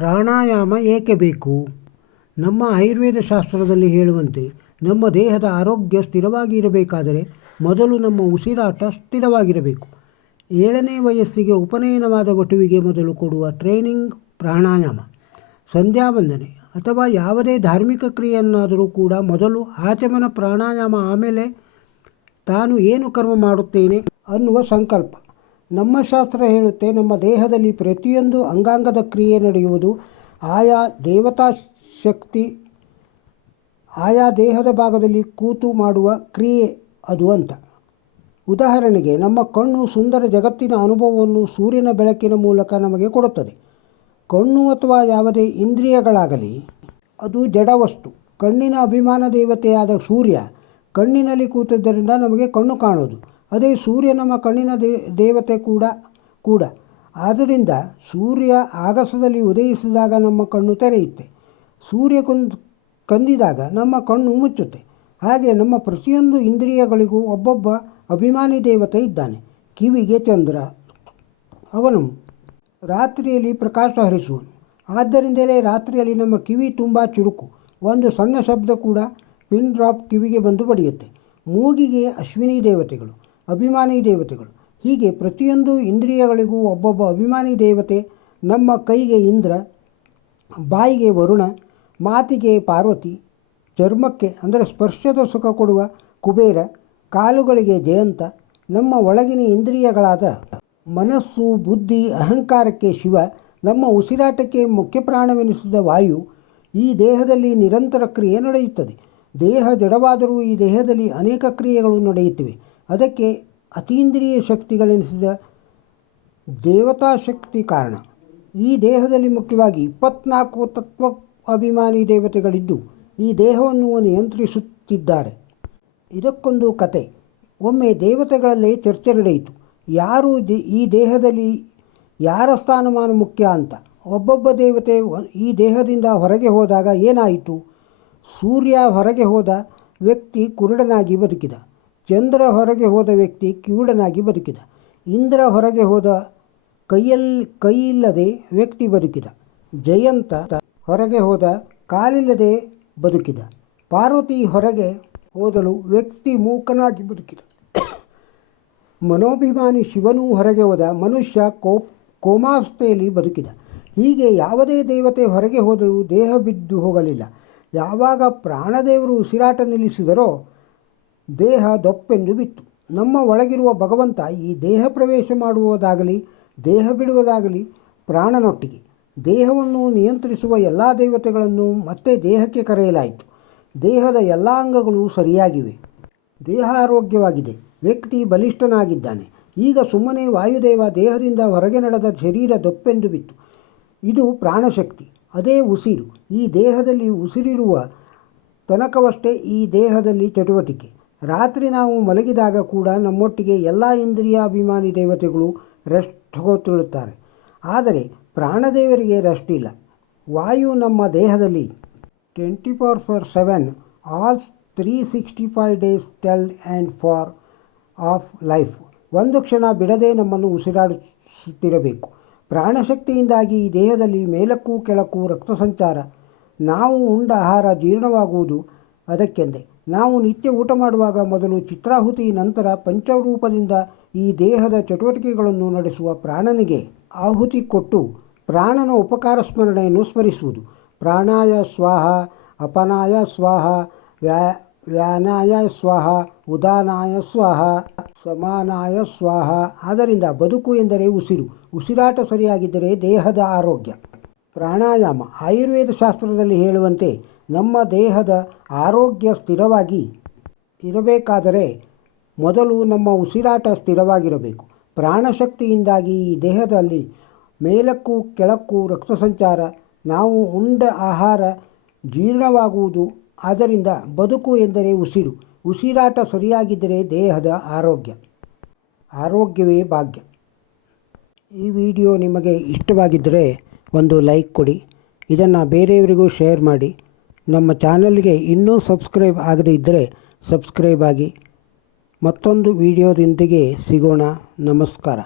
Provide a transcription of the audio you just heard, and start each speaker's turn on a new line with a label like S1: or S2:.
S1: ಪ್ರಾಣಾಯಾಮ ಏಕೆ ಬೇಕು? ನಮ್ಮ ಆಯುರ್ವೇದ ಶಾಸ್ತ್ರದಲ್ಲಿ ಹೇಳುವಂತೆ, ನಮ್ಮ ದೇಹದ ಆರೋಗ್ಯ ಸ್ಥಿರವಾಗಿ ಇರಬೇಕಾದರೆ ಮೊದಲು ನಮ್ಮ ಉಸಿರಾಟ ಸ್ಥಿರವಾಗಿರಬೇಕು. ಏಳನೇ ವಯಸ್ಸಿಗೆ ಉಪನಯನವಾದ ವಟುವಿಗೆ ಮೊದಲು ಕೊಡುವ ಟ್ರೈನಿಂಗ್ ಪ್ರಾಣಾಯಾಮ. ಸಂಧ್ಯಾ ವಂದನೆ ಅಥವಾ ಯಾವುದೇ ಧಾರ್ಮಿಕ ಕ್ರಿಯೆಯನ್ನಾದರೂ ಕೂಡ ಮೊದಲು ಆಚಮನ ಪ್ರಾಣಾಯಾಮ ಆಮೇಲೆ ತಾನು ಏನು ಕರ್ಮ ಮಾಡುತ್ತೇನೆ ಅನ್ನುವ ಸಂಕಲ್ಪ. ನಮ್ಮ ಶಾಸ್ತ್ರ ಹೇಳುತ್ತೆ, ನಮ್ಮ ದೇಹದಲ್ಲಿ ಪ್ರತಿಯೊಂದು ಅಂಗಾಂಗದ ಕ್ರಿಯೆ ನಡೆಯುವುದು ಆಯಾ ದೇವತಾ ಶಕ್ತಿ, ಆಯಾ ದೇಹದ ಭಾಗದಲ್ಲಿ ಕೂತು ಮಾಡುವ ಕ್ರಿಯೆ ಅದು ಅಂತ. ಉದಾಹರಣೆಗೆ, ನಮ್ಮ ಕಣ್ಣು ಸುಂದರ ಜಗತ್ತಿನ ಅನುಭವವನ್ನು ಸೂರ್ಯನ ಬೆಳಕಿನ ಮೂಲಕ ನಮಗೆ ಕೊಡುತ್ತದೆ. ಕಣ್ಣು ಅಥವಾ ಯಾವುದೇ ಇಂದ್ರಿಯಗಳಾಗಲಿ, ಅದು ಜಡವಸ್ತು. ಕಣ್ಣಿನ ಅಭಿಮಾನ ದೇವತೆಯಾದ ಸೂರ್ಯ ಕಣ್ಣಿನಲ್ಲಿ ಕೂತಿದ್ದರಿಂದ ನಮಗೆ ಕಣ್ಣು ಕಾಣೋದು. ಅದೇ ಸೂರ್ಯ ನಮ್ಮ ಕಣ್ಣಿನ ದೇವತೆ ಕೂಡ ಕೂಡ. ಆದ್ದರಿಂದ ಸೂರ್ಯ ಆಗಸದಲ್ಲಿ ಉದಯಿಸಿದಾಗ ನಮ್ಮ ಕಣ್ಣು ತೆರೆಯುತ್ತೆ. ಸೂರ್ಯ ಕೊಂದು, ಕಂದಿದಾಗ ನಮ್ಮ ಕಣ್ಣು ಮುಚ್ಚುತ್ತೆ. ಹಾಗೆ ನಮ್ಮ ಪ್ರತಿಯೊಂದು ಇಂದ್ರಿಯಗಳಿಗೂ ಒಬ್ಬೊಬ್ಬ ಅಭಿಮಾನಿ ದೇವತೆ ಇದ್ದಾನೆ. ಕಿವಿಗೆ ಚಂದ್ರ, ಅವನು ರಾತ್ರಿಯಲ್ಲಿ ಪ್ರಕಾಶ ಹರಿಸುವನು. ಆದ್ದರಿಂದಲೇ ರಾತ್ರಿಯಲ್ಲಿ ನಮ್ಮ ಕಿವಿ ತುಂಬ ಚುರುಕು. ಒಂದು ಸಣ್ಣ ಶಬ್ದ ಕೂಡ ಪಿನ್ ಡ್ರಾಪ್ ಕಿವಿಗೆ ಬಂದು ಬಡಿಯುತ್ತೆ. ಮೂಗಿಗೆ ಅಶ್ವಿನಿ ದೇವತೆಗಳು. ಅಭಿಮಾನಿ ದೇವತೆಗಳು. ಹೀಗೆ ಪ್ರತಿಯೊಂದು ಇಂದ್ರಿಯಗಳಿಗೂ ಒಬ್ಬೊಬ್ಬ ಅಭಿಮಾನಿ ದೇವತೆ, ನಮ್ಮ ಕೈಗೆ ಇಂದ್ರ, ಬಾಯಿಗೆ ವರುಣ, ಮಾತಿಗೆ ಪಾರ್ವತಿ, ಚರ್ಮಕ್ಕೆ ಅಂದರೆ ಸ್ಪರ್ಶದ ಸುಖ ಕೊಡುವ ಕುಬೇರ, ಕಾಲುಗಳಿಗೆ ಜಯಂತ, ನಮ್ಮ ಒಳಗಿನ ಇಂದ್ರಿಯಗಳಾದ ಮನಸ್ಸು, ಬುದ್ಧಿ, ಅಹಂಕಾರಕ್ಕೆ ಶಿವ, ನಮ್ಮ ಉಸಿರಾಟಕ್ಕೆ ಮುಖ್ಯ ಪ್ರಾಣವೆನಿಸಿದ ವಾಯು, ಈ ದೇಹದಲ್ಲಿ ನಿರಂತರ ಕ್ರಿಯೆ ನಡೆಯುತ್ತದೆ. ದೇಹ ಜಡವಾದರೂ ಈ ದೇಹದಲ್ಲಿ ಅನೇಕ ಕ್ರಿಯೆಗಳು ನಡೆಯುತ್ತಿವೆ. ಅದಕ್ಕೆ ಅತೀಂದ್ರಿಯ ಶಕ್ತಿಗಳೆನಿಸಿದ ದೇವತಾ ಶಕ್ತಿ ಕಾರಣ. ಈ ದೇಹದಲ್ಲಿ ಮುಖ್ಯವಾಗಿ ಇಪ್ಪತ್ನಾಲ್ಕು ತತ್ವ ಅಭಿಮಾನಿ ದೇವತೆಗಳಿದ್ದು, ಈ ದೇಹವನ್ನು ನಿಯಂತ್ರಿಸುತ್ತಿದ್ದಾರೆ. ಇದಕ್ಕೊಂದು ಕತೆ. ಒಮ್ಮೆ ದೇವತೆಗಳಲ್ಲಿ ಚರ್ಚೆ ನಡೆಯಿತು. ಯಾರು ಈ ದೇಹದಲ್ಲಿ ಯಾರ ಸ್ಥಾನಮಾನ ಮುಖ್ಯ ಅಂತ. ಒಬ್ಬೊಬ್ಬ ದೇವತೆ ಈ ದೇಹದಿಂದ ಹೊರಗೆ ಹೋದಾಗ ಏನಾಯಿತು? ಸೂರ್ಯ ಹೊರಗೆ ಹೋದ ವ್ಯಕ್ತಿ ಕುರುಡನಾಗಿ ಬದುಕಿದ. ಚಂದ್ರ ಹೊರಗೆ ಹೋದ ವ್ಯಕ್ತಿ ಕಿವುಡನಾಗಿ ಬದುಕಿದ. ಇಂದ್ರ ಹೊರಗೆ ಹೋದ ಕೈಯಲ್ಲಿ ಕೈಯಿಲ್ಲದೆ ವ್ಯಕ್ತಿ ಬದುಕಿದ. ಜಯಂತ ಹೊರಗೆ ಹೋದ ಕಾಲಿಲ್ಲದೆ ಬದುಕಿದ. ಪಾರ್ವತಿ ಹೊರಗೆ ಹೋದಳು ವ್ಯಕ್ತಿ ಮೂಕನಾಗಿ ಬದುಕಿದ. ಮನೋಭಿಮಾನಿ ಶಿವನೂ ಹೊರಗೆ ಹೋದ ಮನುಷ್ಯ ಕೋ ಕೋಮಾವಸ್ಥೆಯಲ್ಲಿ ಬದುಕಿದ. ಹೀಗೆ ಯಾವುದೇ ದೇವತೆ ಹೊರಗೆ ಹೋದರೂ ದೇಹ ಬಿದ್ದು ಹೋಗಲಿಲ್ಲ. ಯಾವಾಗ ಪ್ರಾಣದೇವರು ಉಸಿರಾಟ ನಿಲ್ಲಿಸಿದರೋ ದೇಹ ದೊಪ್ಪೆಂದು ಬಿತ್ತು. ನಮ್ಮ ಒಳಗಿರುವ ಭಗವಂತ ಈ ದೇಹ ಪ್ರವೇಶ ಮಾಡುವುದಾಗಲಿ, ದೇಹ ಬಿಡುವುದಾಗಲಿ ಪ್ರಾಣನೊಟ್ಟಿಗೆ ದೇಹವನ್ನು ನಿಯಂತ್ರಿಸುವ ಎಲ್ಲ ದೇವತೆಗಳನ್ನು ಮತ್ತೆ ದೇಹಕ್ಕೆ ಕರೆಯಲಾಯಿತು. ದೇಹದ ಎಲ್ಲ ಅಂಗಗಳು ಸರಿಯಾಗಿವೆ. ದೇಹ ಆರೋಗ್ಯವಾಗಿದೆ ವ್ಯಕ್ತಿ ಬಲಿಷ್ಠನಾಗಿದ್ದಾನೆ. ಈಗ ಸುಮ್ಮನೆ ವಾಯುದೇವ ದೇಹದಿಂದ ಹೊರಗೆ ನಡೆದ ಶರೀರ ದೊಪ್ಪೆಂದು ಬಿತ್ತು. ಇದು ಪ್ರಾಣಶಕ್ತಿ. ಅದೇ ಉಸಿರು. ಈ ದೇಹದಲ್ಲಿ ಉಸಿರಿರುವ ತನಕವಷ್ಟೇ ಈ ದೇಹದಲ್ಲಿ ಚಟುವಟಿಕೆ. ರಾತ್ರಿ ನಾವು ಮಲಗಿದಾಗ ಕೂಡ ನಮ್ಮೊಟ್ಟಿಗೆ ಎಲ್ಲ ಇಂದ್ರಿಯಾಭಿಮಾನಿ ದೇವತೆಗಳು ರೆಸ್ಟ್ ತಗೋತಿರುತ್ತಾರೆ ಆದರೆ ಪ್ರಾಣದೇವರಿಗೆ ರೆಸ್ಟ್ ಇಲ್ಲ. ವಾಯು ನಮ್ಮ ದೇಹದಲ್ಲಿ twenty four four seven all three sixty five days tell and for of life ಒಂದು ಕ್ಷಣ ಬಿಡದೆ ನಮ್ಮನ್ನು ಉಸಿರಾಡಿಸುತ್ತಿರಬೇಕು ಪ್ರಾಣಶಕ್ತಿಯಿಂದಾಗಿ ಈ ದೇಹದಲ್ಲಿ ಮೇಲಕ್ಕೂ ಕೆಳಕ್ಕೂ ರಕ್ತ ಸಂಚಾರ. ನಾವು ಉಂಡ ಆಹಾರ ಜೀರ್ಣವಾಗುವುದು. ಅದಕ್ಕೆಂದೇ ನಾವು ನಿತ್ಯ ಊಟ ಮಾಡುವಾಗ ಮೊದಲು ಚಿತ್ರಾಹುತಿ ನಂತರ ಪಂಚರೂಪದಿಂದ ಈ ದೇಹದ ಚಟುವಟಿಕೆಗಳನ್ನು ನಡೆಸುವ ಪ್ರಾಣನಿಗೆ ಆಹುತಿ ಕೊಟ್ಟು ಪ್ರಾಣನ ಉಪಕಾರ ಸ್ಮರಣೆಯನ್ನು ಸ್ಮರಿಸುವುದು. ಪ್ರಾಣಾಯ ಸ್ವಾಹ, ಅಪನಾಯ ಸ್ವಾಹ, ವ್ಯಾ, ವ್ಯಾನಾಯ ಸ್ವಾಹ, ಉದಾನಾಯ ಸ್ವಾಹ, ಸಮಾನಾಯ ಸ್ವಾಹ. ಆದ್ದರಿಂದ ಬದುಕು ಎಂದರೆ ಉಸಿರು. ಉಸಿರಾಟ ಸರಿಯಾಗಿದ್ದರೆ ದೇಹದ ಆರೋಗ್ಯ. ಪ್ರಾಣಾಯಾಮ. ಆಯುರ್ವೇದ ಶಾಸ್ತ್ರದಲ್ಲಿ ಹೇಳುವಂತೆ ನಮ್ಮ ದೇಹದ ಆರೋಗ್ಯ ಸ್ಥಿರವಾಗಿ ಇರಬೇಕಾದರೆ ಮೊದಲು ನಮ್ಮ ಉಸಿರಾಟ ಸ್ಥಿರವಾಗಿರಬೇಕು. ಪ್ರಾಣಶಕ್ತಿಯಿಂದಾಗಿ ಈ ದೇಹದಲ್ಲಿ ಮೇಲಕ್ಕೂ ಕೆಳಕ್ಕೂ ರಕ್ತ ಸಂಚಾರ, ನಾವು ಉಂಡ ಆಹಾರ ಜೀರ್ಣವಾಗುವುದು, ಆದ್ದರಿಂದ ಬದುಕು ಎಂದರೆ ಉಸಿರು. ಉಸಿರಾಟ ಸರಿಯಾಗಿದ್ದರೆ ದೇಹದ ಆರೋಗ್ಯ. ಆರೋಗ್ಯವೇ ಭಾಗ್ಯ. ಈ ವಿಡಿಯೋ ನಿಮಗೆ ಇಷ್ಟವಾಗಿದ್ದರೆ ಒಂದು ಲೈಕ್ ಕೊಡಿ. ಇದನ್ನು ಬೇರೆಯವರಿಗೂ ಶೇರ್ ಮಾಡಿ. ನಮ್ಮ ಚಾನಲ್ಗೆ ಇನ್ನೂ ಸಬ್ಸ್ಕ್ರೈಬ್ ಆಗದೇ ಇದ್ದರೆ ಸಬ್ಸ್ಕ್ರೈಬ್ ಆಗಿ ಮತ್ತೊಂದು ವಿಡಿಯೋದೊಂದಿಗೆ ಸಿಗೋಣ. ನಮಸ್ಕಾರ.